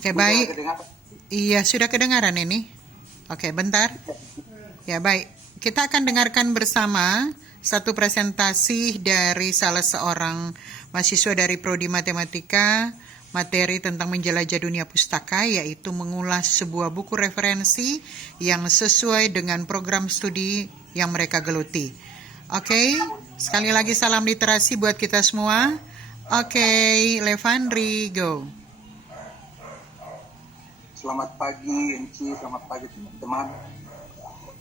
Oke, Sudah baik. kedengar? Iya, sudah kedengaran ini. Oke, bentar. Ya, baik. Kita akan dengarkan bersama satu presentasi dari salah seorang mahasiswa dari Prodi Matematika, materi tentang menjelajah dunia pustaka, yaitu mengulas sebuah buku referensi yang sesuai dengan program studi yang mereka geluti. Oke, sekali lagi salam literasi buat kita semua. Oke, Levandri, go. Selamat pagi, Enci. Selamat pagi, teman-teman.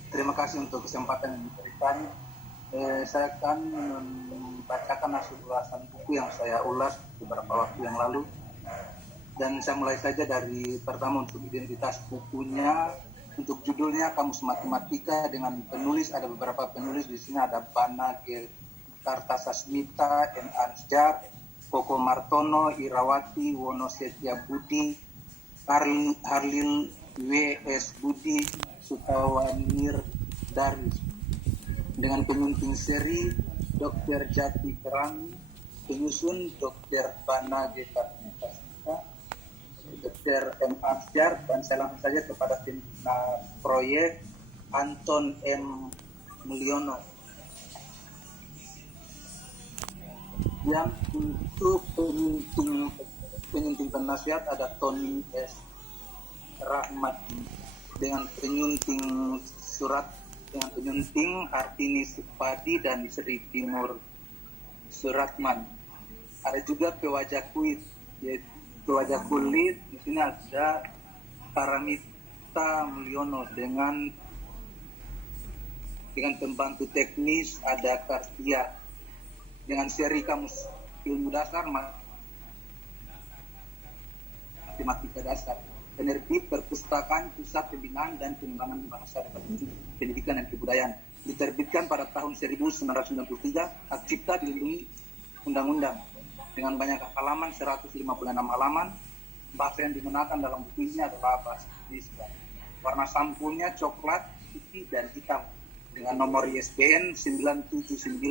Terima kasih untuk kesempatan yang diberikan. Saya akan membacakan hasil ulasan buku yang saya ulas beberapa waktu yang lalu. Dan saya mulai saja dari pertama untuk identitas bukunya. Untuk judulnya Kamus Matematika dengan penulis, ada beberapa penulis di sini, ada Bana G. Kartasasmita, N. Ansjar, Koko Martono, Irawati, Wono Setia Budi, Harlil W.S. Budi, Sutawanir Daris. Dengan penyunting seri Dr. Jati Kerang, penyusun Dr. Bana G. Kartasasmita, Dr. M. Ansjar, dan saya langsung saja kepada tim proyek Anton M. Mulyono. Yang untuk penyunting penasihat ada Tony S. Rahmat, dengan penyunting surat dengan penyunting Hartini Supadi dan Sri Timur Suratman. Ada juga pewajah kulit, yaitu pewajah kulit di sini ada Paramita Mulyono, dengan pembantu teknis ada Kartia, dengan seri kamus ilmu dasar matematika dasar. Penerbit Perpustakaan Pusat Pembinaan dan Pengembangan Bahasa Pendidikan dan Kebudayaan. Diterbitkan pada tahun 1993. Hak cipta dilindungi undang-undang. Dengan banyak halaman, 156 halaman. Bahasa yang digunakan dalam buku ini adalah bahasa Indonesia. Warna sampulnya coklat, putih, dan hitam. Dengan nomor ISBN 979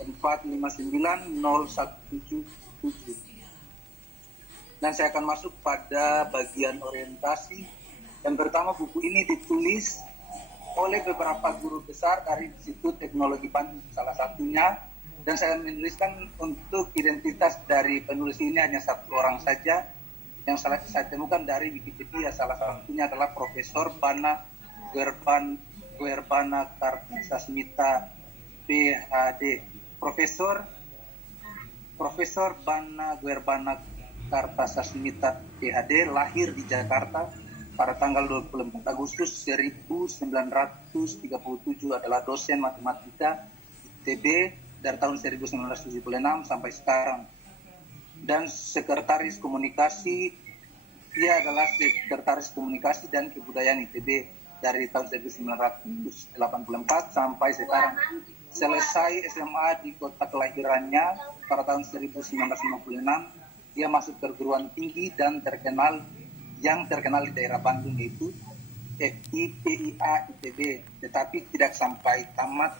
459 0177. Dan saya akan masuk pada bagian orientasi. Yang pertama, buku ini ditulis oleh beberapa guru besar dari Institut Teknologi Bandung, salah satunya. Dan saya menuliskan untuk identitas dari penulis ini hanya satu orang saja, yang saya temukan dari Wikipedia. Salah satunya adalah Profesor Bana Guerbana Kartasasmita, PhD. Profesor Bana Guerbana Kartasasmita, PhD, lahir di Jakarta pada tanggal 24 Agustus 1937, adalah dosen matematika ITB dari tahun 1976 sampai sekarang. Dan sekretaris komunikasi, dia adalah sekretaris komunikasi dan kebudayaan ITB dari tahun 1984 sampai sekarang. Selesai SMA di kota kelahirannya pada tahun 1956, dia masuk perguruan tinggi dan terkenal di daerah Bandung, yaitu FIPIA ITB, tetapi tidak sampai tamat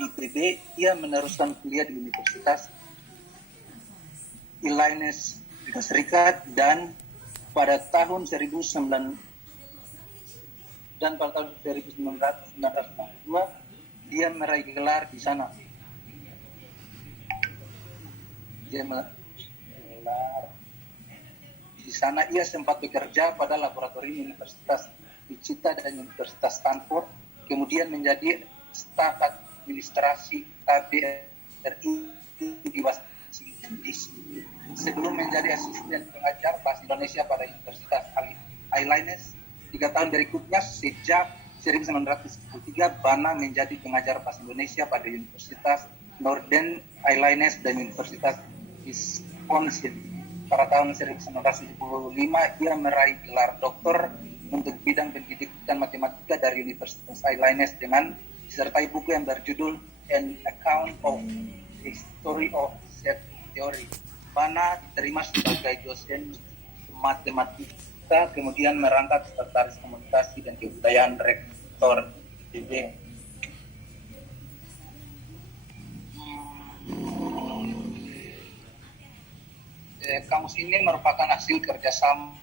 di ITB. Ia meneruskan kuliah di Universitas Illinois, Amerika Serikat, dan pada tahun 1992 dia meraih gelar di sana. Di sana ia sempat bekerja pada laboratorium Universitas Wichita dan Universitas Stanford, kemudian menjadi staf administrasi KBRI di Washington DC, sebelum menjadi asisten pengajar bahasa Indonesia pada Universitas Illinois. 3 tahun berikutnya, sejak 1993, Bana menjadi pengajar bahasa Indonesia pada Universitas Northern Illinois dan Universitas Wisconsin. Pada tahun 1975, ia meraih gelar doktor untuk bidang pendidikan matematika dari Universitas Illinois dengan disertai buku yang berjudul An Account of the History of Set Theory. Bana diterima sebagai dosen matematika, kemudian merangkap sekretaris komunikasi dan kebudayaan rektor ITB. kamus ini merupakan hasil kerjasama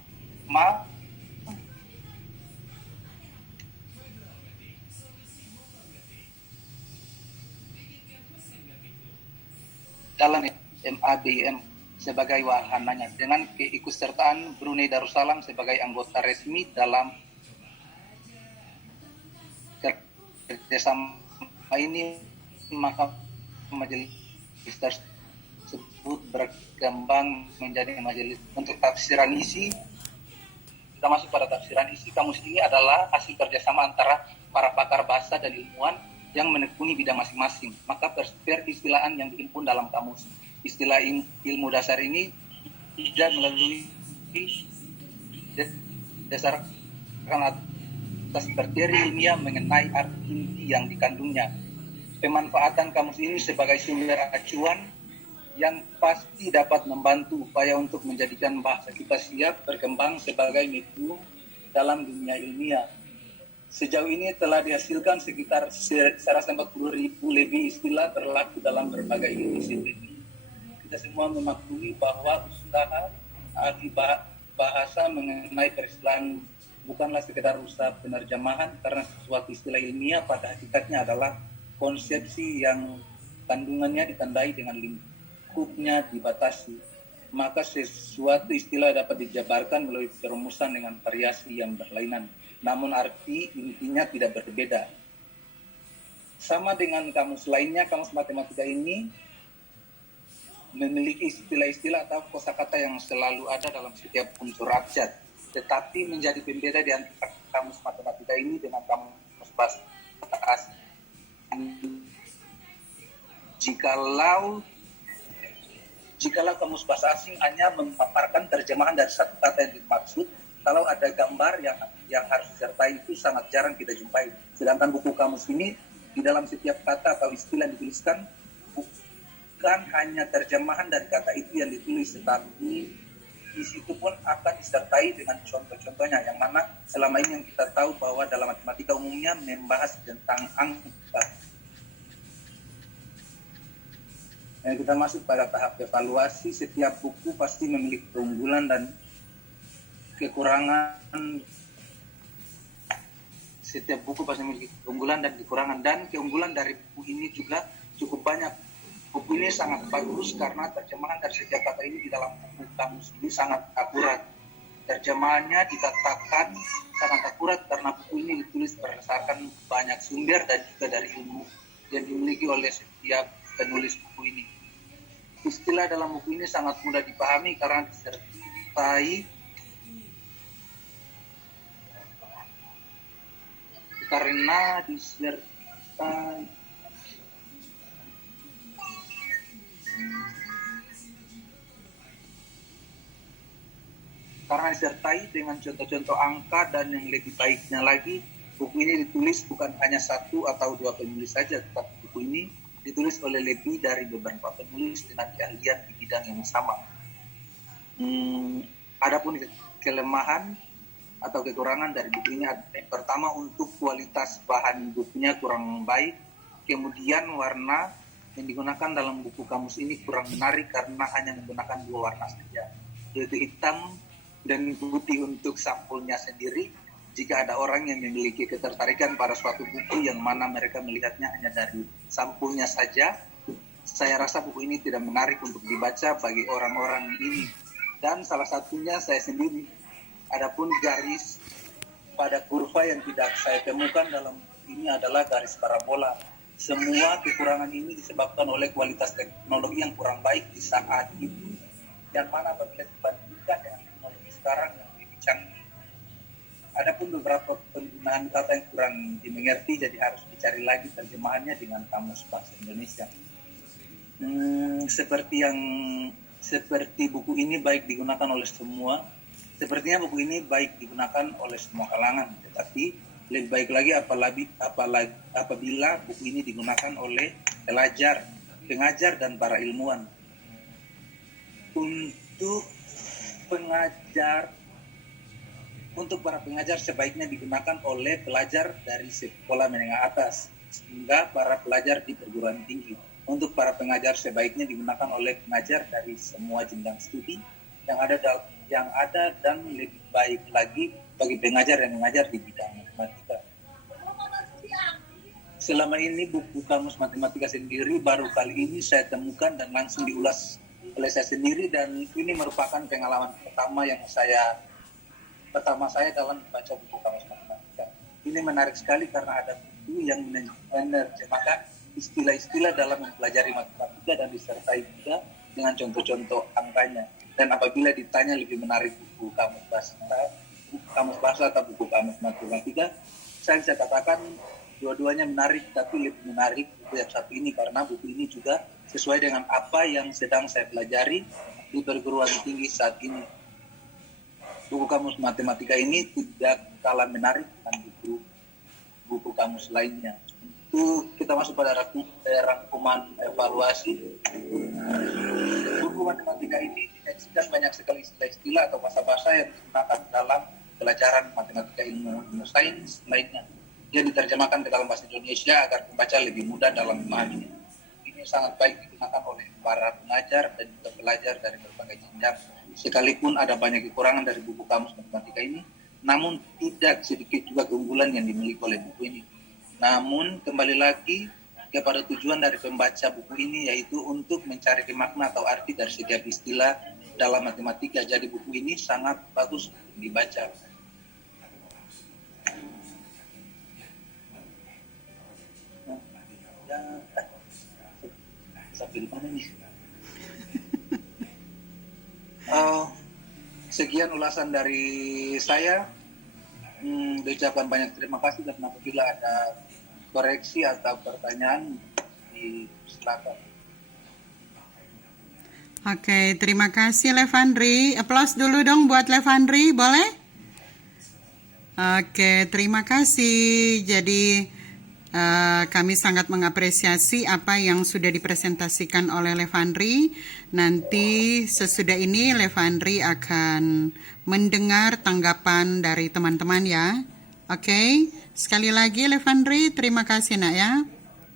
dalam MABM sebagai wahananya dengan keikutsertaan Brunei Darussalam sebagai anggota resmi dalam kerjasama ini, maka majelis tersebut berkembang menjadi majelis untuk tafsiran isi. Kita masuk pada tafsiran isi. Kamus ini adalah hasil kerjasama antara para pakar bahasa dan ilmuwan yang menekuni bidang masing-masing. Maka peristilahan yang dihimpun dalam kamus istilah ilmu dasar ini tidak melalui dasar atas kriteria ilmiah mengenai arti inti yang dikandungnya. Pemanfaatan kamus ini sebagai sumber acuan yang pasti dapat membantu upaya untuk menjadikan bahasa kita siap berkembang sebagai metode dalam dunia ilmiah. Sejauh ini telah dihasilkan sekitar 140.000 lebih istilah berlaku dalam berbagai disiplin. Kita semua memaklumi bahwa usaha ahli bahasa mengenai peristilahan bukanlah sekedar usaha penerjemahan, karena sesuatu istilah ilmiah pada hakikatnya adalah konsepsi yang kandungannya ditandai dengan lingkupnya dibatasi. Maka sesuatu istilah dapat dijabarkan melalui perumusan dengan variasi yang berlainan, namun arti intinya tidak berbeda. Sama dengan kamus lainnya, kamus matematika ini memiliki istilah-istilah atau kosakata yang selalu ada dalam setiap unsur abjad, tetapi menjadi pembeda di antara kamus matematika ini dengan kamus bahasa asing. Jikalau kamus bahasa asing hanya memaparkan terjemahan dari satu kata yang dimaksud, kalau ada gambar yang harus disertai itu sangat jarang kita jumpai. Sedangkan buku kamus ini, di dalam setiap kata atau istilah yang dituliskan, bukan hanya terjemahan dari kata itu yang ditulis, tetapi di situ pun akan disertai dengan contoh-contohnya, yang mana selama ini yang kita tahu bahwa dalam matematika umumnya membahas tentang angka. Yang kita masuk pada tahap evaluasi, setiap buku pasti memiliki keunggulan dan kekurangan. Setiap buku pasti memiliki keunggulan dan kekurangan, dan keunggulan dari buku ini juga cukup banyak. Buku ini sangat bagus karena terjemahan dari setiap kata ini di dalam buku kamus ini sangat akurat. Terjemahannya dikatakan sangat akurat karena buku ini ditulis berdasarkan banyak sumber dan juga dari ilmu yang dimiliki oleh setiap penulis buku ini. Istilah dalam buku ini sangat mudah dipahami karena disertai dengan contoh-contoh angka, dan yang lebih baiknya lagi, buku ini ditulis bukan hanya satu atau dua penulis saja, tetapi buku ini ditulis oleh lebih dari beberapa penulis dengan keahlian di bidang yang sama. Adapun kelemahan atau kekurangan dari buku ini, pertama, untuk kualitas bahan bukunya kurang baik. Kemudian warna yang digunakan dalam buku kamus ini kurang menarik karena hanya menggunakan dua warna saja, yaitu hitam dan putih untuk sampulnya sendiri. Jika ada orang yang memiliki ketertarikan pada suatu buku yang mana mereka melihatnya hanya dari sampulnya saja, saya rasa buku ini tidak menarik untuk dibaca bagi orang-orang ini. Dan salah satunya saya sendiri. Adapun garis pada kurva yang tidak saya temukan dalam buku ini adalah garis parabola. Semua kekurangan ini disebabkan oleh kualitas teknologi yang kurang baik di saat itu, yang mana apabila dibandingkan dengan teknologi sekarang yang lebih canggih. Adapun beberapa penggunaan kata yang kurang dimengerti, jadi harus dicari lagi terjemahannya dengan kamus bahasa Indonesia. Seperti buku ini baik digunakan oleh semua. Sepertinya buku ini baik digunakan oleh semua kalangan, tetapi lebih baik lagi apabila buku ini digunakan oleh pelajar, pengajar, dan para ilmuwan. Untuk para pengajar sebaiknya digunakan oleh pelajar dari sekolah menengah atas hingga para pelajar di perguruan tinggi. untuk para pengajar sebaiknya digunakan oleh pengajar dari semua jenjang studi yang ada dan lebih baik lagi bagi pengajar yang mengajar di bidang matematika. Selama ini buku kamus matematika sendiri baru kali ini saya temukan dan langsung diulas oleh saya sendiri, dan ini merupakan pengalaman pertama saya dalam membaca buku kamus matematika. Ini menarik sekali karena ada buku yang menerjemahkan istilah-istilah dalam mempelajari matematika dan disertai juga dengan contoh-contoh angkanya. Dan apabila ditanya lebih menarik buku kamus bahasa atau buku kamus matematika, saya bisa katakan dua-duanya menarik, tapi lebih menarik buku yang satu ini karena buku ini juga sesuai dengan apa yang sedang saya pelajari di perguruan tinggi saat ini. Buku kamus matematika ini tidak kalah menarik dengan buku kamus lainnya. Itu kita masuk pada rangkuman evaluasi. Buku matematika ini menyajikan banyak sekali istilah-istilah atau bahasa-bahasa yang digunakan dalam pelajaran matematika ilmu sains lainnya. Dia diterjemahkan ke dalam bahasa Indonesia agar pembaca lebih mudah dalam memahaminya. Ini sangat baik digunakan oleh para pengajar dan juga pelajar dari berbagai jenjang. Sekalipun ada banyak kekurangan dari buku kamus matematika ini, namun tidak sedikit juga keunggulan yang dimiliki oleh buku ini. Namun kembali lagi kepada tujuan dari pembaca buku ini, yaitu untuk mencari makna atau arti dari setiap istilah dalam matematika. Jadi buku ini sangat bagus dibaca. Sampai di mana nih? Sekian ulasan dari saya. Ucapkan banyak terima kasih, dan apabila ada koreksi atau pertanyaan silakan. Oke, terima kasih Levandri. Aplaus dulu dong buat Levandri, boleh? Oke, terima kasih. Jadi kami sangat mengapresiasi apa yang sudah dipresentasikan oleh Levandri. Nanti sesudah ini Levandri akan mendengar tanggapan dari teman-teman ya. Oke, sekali lagi Levandri, terima kasih nak ya.